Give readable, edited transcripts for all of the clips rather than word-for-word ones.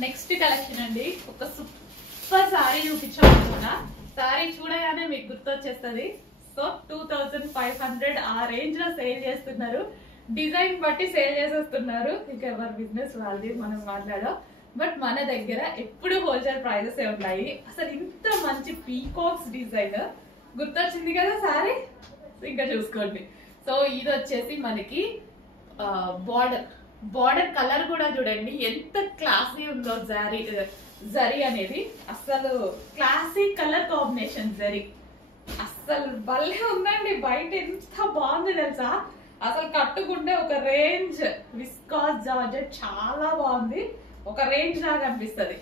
Next collection అండి. ఒక super sorry చూపించాలనుకున్నా. Sorry చూడగానే మీకు గుర్తొచ్చేస్తుంది. సో 2500 ఆ రేంజ్ లో సేల్ చేస్తున్నారు. డిజైన్ బట్టి సేల్ చేసేస్తున్నారు. ఇంకా ఎవరి బిజినెస్ వాళ్ళది, మనం మాట్లాడాం. బట్ మన దగ్గర ఎప్పుడు హోల్సేల్ ప్రైజెస్ ఉంటాయి. అసలు ఇంత మంచి పీకాక్స్ డిజైన్ గుర్తొచ్చింది కదా సారీ, ఇంకా చూసుకోండి. సో ఇది వచ్చేసి మనకి బార్డర్ కలర్ కూడా చూడండి ఎంత క్లాసీ ఉందో. జరీ అనేది అసలు క్లాసీ కలర్ కాంబినేషన్. జరీ అసలు భలే ఉందండి. బయట ఎంత బాగుంది తెలుసా. అసలు కట్టుకుంటే ఒక రేంజ్. విస్కాస్ జార్జెట్ చాలా బాగుంది. ఒక రేంజ్ లాగా అనిపిస్తుంది.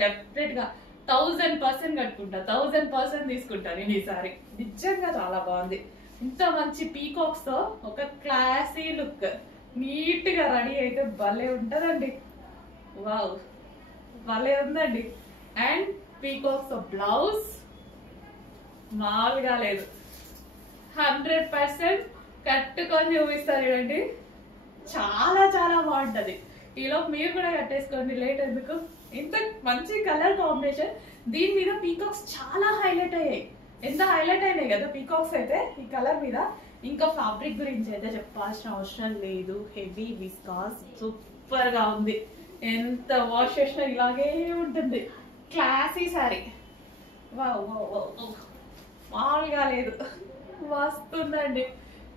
డెఫినెట్ గా 1000% కట్టుకుంటా, 1000% తీసుకుంటా నేను ఈసారి. నిజంగా చాలా బాగుంది. ఇంత మంచి పీకాక్స్ తో ఒక క్లాసీ లుక్, నీట్ గా రెడీ అయితే భలే ఉంటదండి. వావ్, భలే ఉందండి. అండ్ పీకాక్స్ బ్లౌజ్ మామూలుగా లేదు. 100% కట్టుకొని చూపిస్తారు చూడండి. చాలా చాలా బాగుంటది. ఈలోపు మీరు కూడా కట్టేసుకోండి, లేట్ ఎందుకు. ఇంత మంచి కలర్ కాంబినేషన్. దీని మీద పీకాక్స్ చాలా హైలైట్ అయ్యాయి. ఎంత హైలైట్ అయినాయి కదా పీకాక్స్ అయితే ఈ కలర్ మీద. ఇంకా ఫ్యాబ్రిక్ గురించి అయితే చెప్పాల్సిన అవసరం లేదు. హెవీ విస్కాస్, సూపర్ గా ఉంది. ఎంత వాష్ చేసినా ఇలాగే ఉంటుంది. Classy sorry. మామూలుగా లేదు, వస్తుందండి.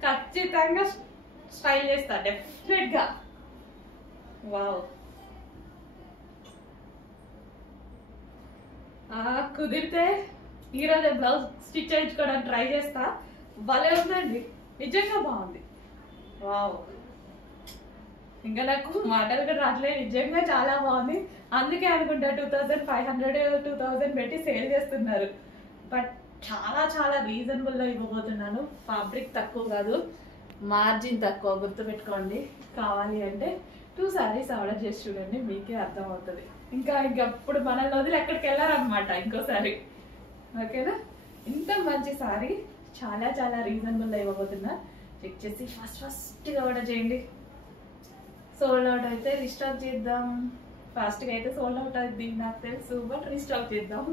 ఖచ్చితంగా స్టైల్ చేస్తా డెఫినెట్ గా. వావ్, కుదిరితే ఈరోజు బ్లౌజ్ స్టిచ్ చేయించుకోవడానికి ట్రై చేస్తా. భలే ఉందండి, నిజంగా బాగుంది. వావ్, ఇంకా నాకు మాటలు కూడా రావట్లేదు. నిజంగా చాలా బాగుంది. అందుకే అనుకుంటా 2500 2000 పెట్టి సేల్ చేస్తున్నారు. బట్ చాలా చాలా రీజనబుల్ లో ఇవ్వబోతున్నాను. ఫ్యాబ్రిక్ తక్కువ కాదు, మార్జిన్ తక్కువ. గుర్తుపెట్టుకోండి. కావాలి అంటే 2 సారీస్ ఆర్డర్ చేసి చూడండి, మీకే అర్థం అవుతుంది. ఇంకప్పుడు మనల్ని వదిలి ఎక్కడికి వెళ్ళారనమాట ఇంకోసారి. ఓకేనా. ఇంత మంచి సారీ చాలా చాలా రీజనబుల్ లో ఇవ్వబోతున్నా. చెక్ చేసి ఫస్ట్ గా ఆర్డర్ చేయండి. సోల్డ్ అవుట్ అయితే రీస్టాక్ చేద్దాం. ఫాస్ట్గా అయితే సోల్డ్ అవుట్ అవుతుంది నాకు తెలుసు, బట్ రీస్టాక్ చేద్దాం.